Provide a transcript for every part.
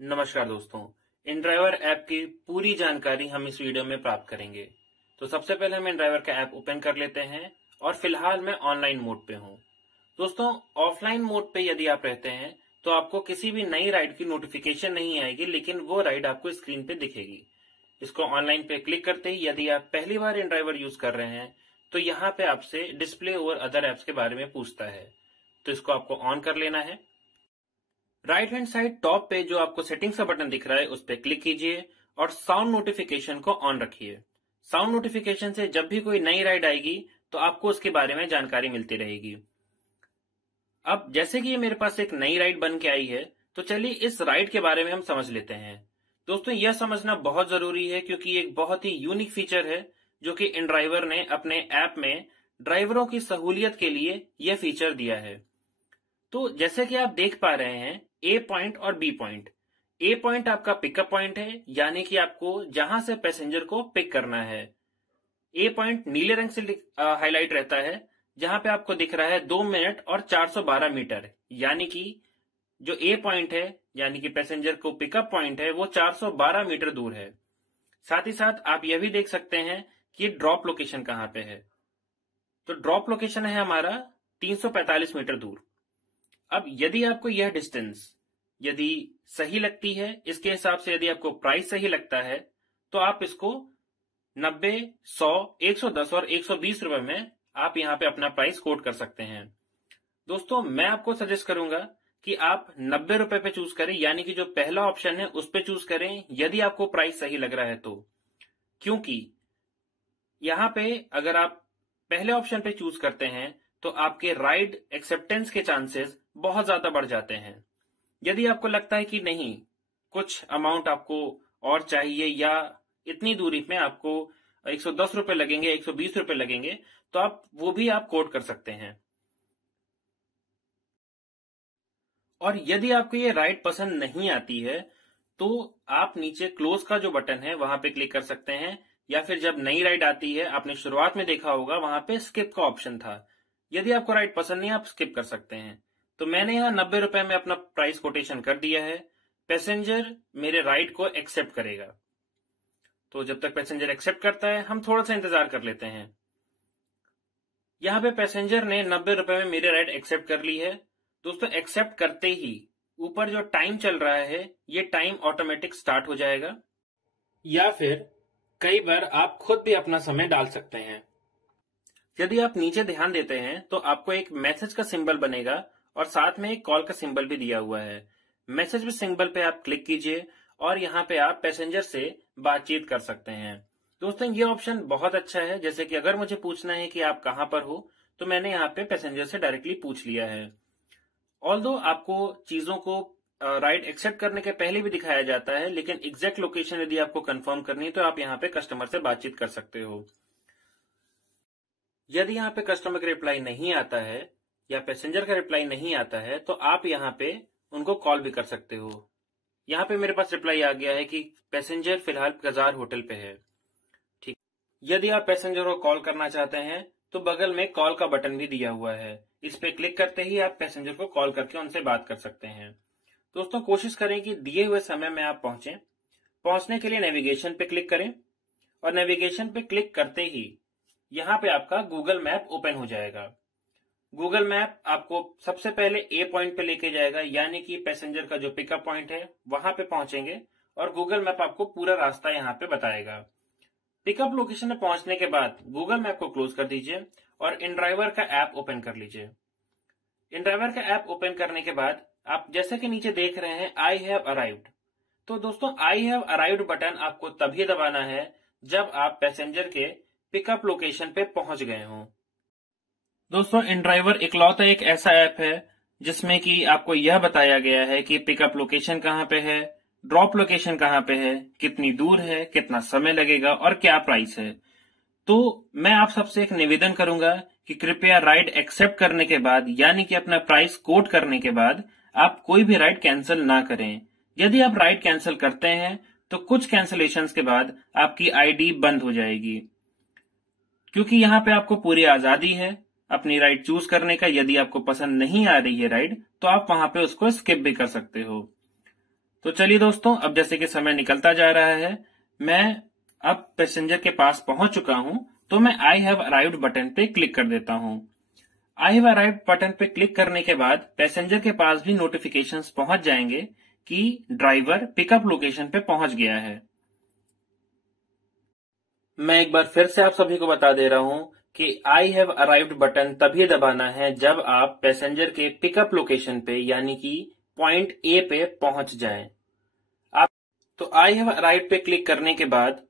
नमस्कार दोस्तों। InDriver app की पूरी जानकारी हम इस वीडियो में प्राप्त करेंगे। तो सबसे पहले हम InDriver का ऐप ओपन कर लेते हैं और फिलहाल मैं ऑनलाइन मोड पे हूँ। दोस्तों, ऑफलाइन मोड पे यदि आप रहते हैं तो आपको किसी भी नई राइड की नोटिफिकेशन नहीं आएगी, लेकिन वो राइड आपको स्क्रीन पे दिखेगी। इसको ऑनलाइन पे क्लिक करते ही यदि आप पहली बार InDriver यूज कर रहे हैं तो यहाँ पे आपसे डिस्प्ले ओवर अदर एप्स के बारे में पूछता है, तो इसको आपको ऑन कर लेना है। राइट हैंड साइड टॉप पे जो आपको सेटिंग्स का बटन दिख रहा है उस पर क्लिक कीजिए और साउंड नोटिफिकेशन को ऑन रखिए। साउंड नोटिफिकेशन से जब भी कोई नई राइड आएगी तो आपको उसके बारे में जानकारी मिलती रहेगी। अब जैसे कि ये मेरे पास एक नई राइड बन के आई है, तो चलिए इस राइड के बारे में हम समझ लेते हैं। दोस्तों, यह समझना बहुत जरूरी है क्योंकि एक बहुत ही यूनिक फीचर है जो कि InDriver ने अपने ऐप में ड्राइवरों की सहूलियत के लिए यह फीचर दिया है। तो जैसे कि आप देख पा रहे हैं, ए पॉइंट और बी पॉइंट। ए पॉइंट आपका पिकअप पॉइंट है, यानी कि आपको जहां से पैसेंजर को पिक करना है। ए पॉइंट नीले रंग से हाईलाइट रहता है, जहां पे आपको दिख रहा है 2 मिनट और 412 मीटर, यानी कि जो ए पॉइंट है यानी कि पैसेंजर को पिकअप पॉइंट है वो 412 मीटर दूर है। साथ ही साथ आप यह भी देख सकते हैं कि ड्रॉप लोकेशन कहां पे है। तो ड्रॉप लोकेशन है हमारा 345 मीटर दूर। अब यदि आपको यह डिस्टेंस यदि सही लगती है, इसके हिसाब से यदि आपको प्राइस सही लगता है, तो आप इसको 90, 100, 110 और 120 रुपए में आप यहाँ पे अपना प्राइस कोट कर सकते हैं। दोस्तों, मैं आपको सजेस्ट करूंगा कि आप 90 रुपए पे चूज करें, यानी कि जो पहला ऑप्शन है उस पे चूज करें यदि आपको प्राइस सही लग रहा है तो। क्योंकि यहाँ पे अगर आप पहले ऑप्शन पे चूज करते हैं तो आपके राइड एक्सेप्टेंस के चांसेस बहुत ज्यादा बढ़ जाते हैं। यदि आपको लगता है कि नहीं, कुछ अमाउंट आपको और चाहिए या इतनी दूरी में आपको 110 रुपए लगेंगे, 120 रुपए लगेंगे, तो आप वो भी आप कोट कर सकते हैं। और यदि आपको ये राइड पसंद नहीं आती है तो आप नीचे क्लोज का जो बटन है वहां पे क्लिक कर सकते हैं, या फिर जब नई राइड आती है, आपने शुरुआत में देखा होगा वहां पे स्किप का ऑप्शन था। यदि आपको राइड पसंद नहीं, आप स्किप कर सकते हैं। तो मैंने यहाँ 90 रुपए में अपना प्राइस कोटेशन कर दिया है। पैसेंजर मेरे राइड को एक्सेप्ट करेगा, तो जब तक पैसेंजर एक्सेप्ट करता है हम थोड़ा सा इंतजार कर लेते हैं। यहाँ पे पैसेंजर ने 90 रुपए में मेरी राइड एक्सेप्ट कर ली है। दोस्तों, एक्सेप्ट करते ही ऊपर जो टाइम चल रहा है ये टाइम ऑटोमेटिक स्टार्ट हो जाएगा, या फिर कई बार आप खुद भी अपना समय डाल सकते हैं। यदि आप नीचे ध्यान देते हैं तो आपको एक मैसेज का सिंबल बनेगा और साथ में एक कॉल का सिंबल भी दिया हुआ है। मैसेज सिंबल पे आप क्लिक कीजिए और यहाँ पे आप पैसेंजर से बातचीत कर सकते हैं। दोस्तों, ये ऑप्शन बहुत अच्छा है। जैसे कि अगर मुझे पूछना है कि आप कहां पर हो, तो मैंने यहाँ पे पैसेंजर से डायरेक्टली पूछ लिया है। ऑल्दो आपको चीजों को राइड एक्सेप्ट करने के पहले भी दिखाया जाता है, लेकिन एग्जैक्ट लोकेशन यदि आपको कंफर्म करनी है तो आप यहाँ पे कस्टमर से बातचीत कर सकते हो। यदि यहाँ पे कस्टमर का रिप्लाई नहीं आता है या पैसेंजर का रिप्लाई नहीं आता है तो आप यहाँ पे उनको कॉल भी कर सकते हो। यहाँ पे मेरे पास रिप्लाई आ गया है कि पैसेंजर फिलहाल कजार होटल पे है। ठीक, यदि आप पैसेंजर को कॉल करना चाहते हैं तो बगल में कॉल का बटन भी दिया हुआ है, इस पे क्लिक करते ही आप पैसेंजर को कॉल करके उनसे बात कर सकते हैं। दोस्तों, कोशिश करें कि दिए हुए समय में आप पहुंचे। पहुंचने के लिए नेविगेशन पे क्लिक करें और नेविगेशन पे क्लिक करते ही यहाँ पे आपका गूगल मैप ओपन हो जाएगा। गूगल मैप आपको सबसे पहले ए पॉइंट पे लेके जाएगा, यानी कि पैसेंजर का जो पिकअप पॉइंट है वहां पे पहुंचेंगे और गूगल मैप आपको पूरा रास्ता यहाँ पे बताएगा। पिकअप लोकेशन में पहुंचने के बाद गूगल मैप को क्लोज कर दीजिए और InDriver का ऐप ओपन कर लीजिए। InDriver का ऐप ओपन करने के बाद आप जैसे कि नीचे देख रहे हैं आई हैव अराइव्ड। तो दोस्तों, आई हैव अराइव्ड बटन आपको तभी दबाना है जब आप पैसेंजर के पिकअप लोकेशन पे पहुंच गए हों। दोस्तों, InDriver इकलौता एक ऐसा ऐप है जिसमें कि आपको यह बताया गया है कि पिकअप लोकेशन कहां पे है, ड्रॉप लोकेशन कहां पे है, कितनी दूर है, कितना समय लगेगा और क्या प्राइस है। तो मैं आप सबसे एक निवेदन करूंगा कि कृपया राइड एक्सेप्ट करने के बाद, यानी कि अपना प्राइस कोट करने के बाद, आप कोई भी राइड कैंसिल ना करें। यदि आप राइड कैंसिल करते हैं तो कुछ कैंसिलेशंस के बाद आपकी आईडी बंद हो जाएगी, क्योंकि यहाँ पे आपको पूरी आजादी है अपनी राइड चूज करने का। यदि आपको पसंद नहीं आ रही है राइड तो आप वहां पे उसको स्किप भी कर सकते हो। तो चलिए दोस्तों, अब जैसे कि समय निकलता जा रहा है, मैं अब पैसेंजर के पास पहुंच चुका हूं, तो मैं आई हैव अराइव्ड बटन पे क्लिक कर देता हूं। आई हैव अराइव्ड बटन पे क्लिक करने के बाद पैसेंजर के पास भी नोटिफिकेशंस पहुंच जाएंगे कि ड्राइवर पिकअप लोकेशन पे पहुंच गया है। मैं एक बार फिर से आप सभी को बता दे रहा हूं कि आई हैव अराइव्ड बटन तभी दबाना है जब आप पैसेंजर के पिकअप लोकेशन पे यानी कि पॉइंट ए पे पहुंच जाएं। तो आई हैव अराइव्ड पे क्लिक करने के बाद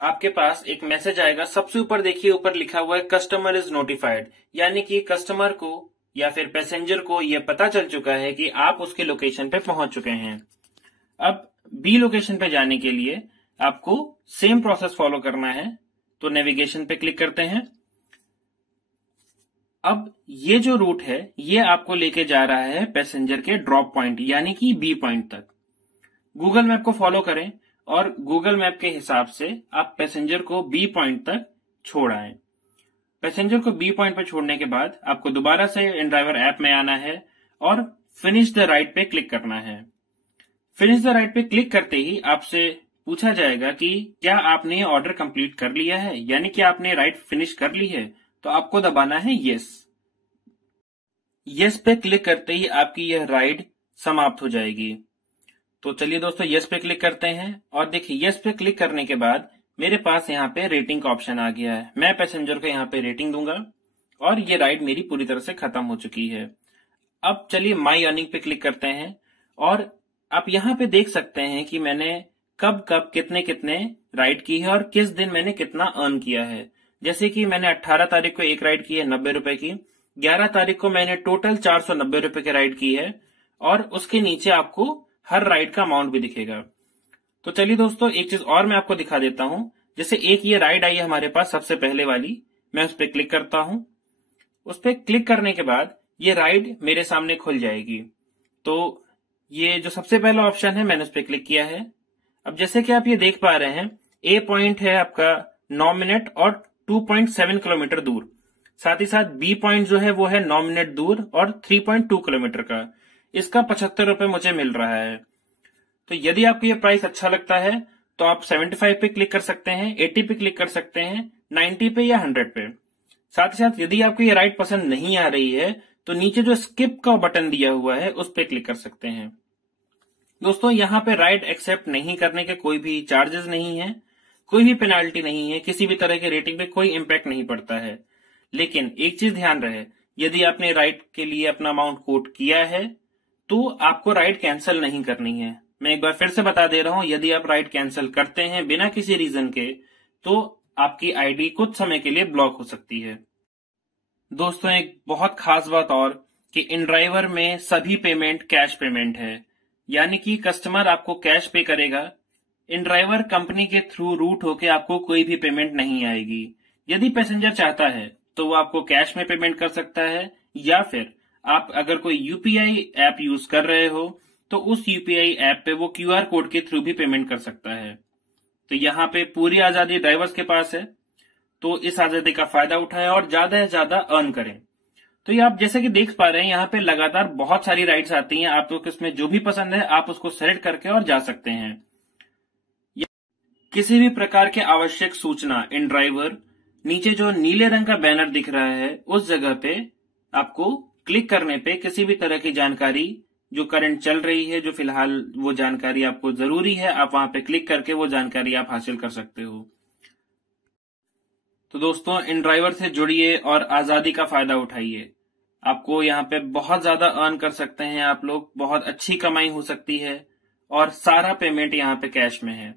आपके पास एक मैसेज आएगा। सबसे ऊपर देखिए, ऊपर लिखा हुआ है कस्टमर इज नोटिफाइड, यानी कि कस्टमर को या फिर पैसेंजर को यह पता चल चुका है कि आप उसके लोकेशन पे पहुंच चुके हैं। अब बी लोकेशन पे जाने के लिए आपको सेम प्रोसेस फॉलो करना है, तो नेविगेशन पे क्लिक करते हैं। अब ये जो रूट है ये आपको लेके जा रहा है पैसेंजर के ड्रॉप पॉइंट यानी कि बी पॉइंट तक। गूगल मैप को फॉलो करें और गूगल मैप के हिसाब से आप पैसेंजर को बी पॉइंट तक छोड़ आए। पैसेंजर को बी पॉइंट पर छोड़ने के बाद आपको दोबारा से इनड्राइवर ऐप में आना है और फिनिश द राइड पे क्लिक करना है। फिनिश द राइड पे क्लिक करते ही आपसे पूछा जाएगा कि क्या आपने ये ऑर्डर कंप्लीट कर लिया है, यानी कि आपने राइड फिनिश कर ली है, तो आपको दबाना है यस। यस पे क्लिक करते ही आपकी यह राइड समाप्त हो जाएगी। तो चलिए दोस्तों, यस पे क्लिक करते हैं और देखिए यस पे क्लिक करने के बाद मेरे पास यहाँ पे रेटिंग का ऑप्शन आ गया है। मैं पैसेंजर को यहाँ पे रेटिंग दूंगा और ये राइड मेरी पूरी तरह से खत्म हो चुकी है। अब चलिए माई अर्निंग पे क्लिक करते हैं और आप यहाँ पे देख सकते हैं कि मैंने कब कब कितने कितने राइड की है और किस दिन मैंने कितना अर्न किया है। जैसे कि मैंने 18 तारीख को एक राइड की है 90 रुपए की, 11 तारीख को मैंने टोटल 490 रुपए की राइड की है और उसके नीचे आपको हर राइड का अमाउंट भी दिखेगा। तो चलिए दोस्तों, एक चीज और मैं आपको दिखा देता हूं। जैसे एक ये राइड आई है हमारे पास सबसे पहले वाली, मैं उस पर क्लिक करता हूं। उस पर क्लिक करने के बाद ये राइड मेरे सामने खुल जाएगी। तो ये जो सबसे पहला ऑप्शन है मैंने उस पर क्लिक किया है। अब जैसे कि आप ये देख पा रहे हैं, ए पॉइंट है आपका 9 मिनट और 2.7 किलोमीटर दूर, साथ ही साथ बी पॉइंट जो है वो है 9 मिनट दूर और 3.2 किलोमीटर का। इसका 75 रुपए मुझे मिल रहा है। तो यदि आपको ये प्राइस अच्छा लगता है तो आप 75 पे क्लिक कर सकते हैं, 80 पे क्लिक कर सकते हैं, 90 पे या 100 पे। साथ ही साथ यदि आपको ये राइड पसंद नहीं आ रही है तो नीचे जो स्किप का बटन दिया हुआ है उस पर क्लिक कर सकते हैं। दोस्तों, यहाँ पे राइड एक्सेप्ट नहीं करने के कोई भी चार्जेस नहीं है, कोई भी पेनाल्टी नहीं है, किसी भी तरह के रेटिंग पे कोई इम्पैक्ट नहीं पड़ता है। लेकिन एक चीज ध्यान रहे, यदि आपने राइड के लिए अपना अमाउंट कोट किया है तो आपको राइड कैंसिल नहीं करनी है। मैं एक बार फिर से बता दे रहा हूं, यदि आप राइड कैंसिल करते हैं बिना किसी रीजन के तो आपकी आईडी कुछ समय के लिए ब्लॉक हो सकती है। दोस्तों, एक बहुत खास बात और कि इनड्राइवर में सभी पेमेंट कैश पेमेंट है, यानी कि कस्टमर आपको कैश पे करेगा। इनड्राइवर कंपनी के थ्रू रूट होके आपको कोई भी पेमेंट नहीं आएगी। यदि पैसेंजर चाहता है तो वो आपको कैश में पेमेंट कर सकता है, या फिर आप अगर कोई यूपीआई ऐप यूज कर रहे हो तो उस यूपीआई ऐप पे वो क्यूआर कोड के थ्रू भी पेमेंट कर सकता है। तो यहाँ पे पूरी आजादी ड्राइवर्स के पास है, तो इस आजादी का फायदा उठाएं और ज्यादा से ज्यादा अर्न करें। तो ये आप जैसे कि देख पा रहे हैं, यहाँ पे लगातार बहुत सारी राइड्स आती हैं। आपको इसमें जो भी पसंद है आप उसको सेलेक्ट करके और जा सकते हैं। किसी भी प्रकार के आवश्यक सूचना इनड्राइवर, नीचे जो नीले रंग का बैनर दिख रहा है उस जगह पे आपको क्लिक करने पे किसी भी तरह की जानकारी जो करंट चल रही है, जो फिलहाल वो जानकारी आपको जरूरी है, आप वहां पे क्लिक करके वो जानकारी आप हासिल कर सकते हो। तो दोस्तों, इनड्राइवर से जुड़िए और आजादी का फायदा उठाइए। आपको यहाँ पे बहुत ज्यादा अर्न कर सकते हैं आप लोग, बहुत अच्छी कमाई हो सकती है और सारा पेमेंट यहाँ पे कैश में है।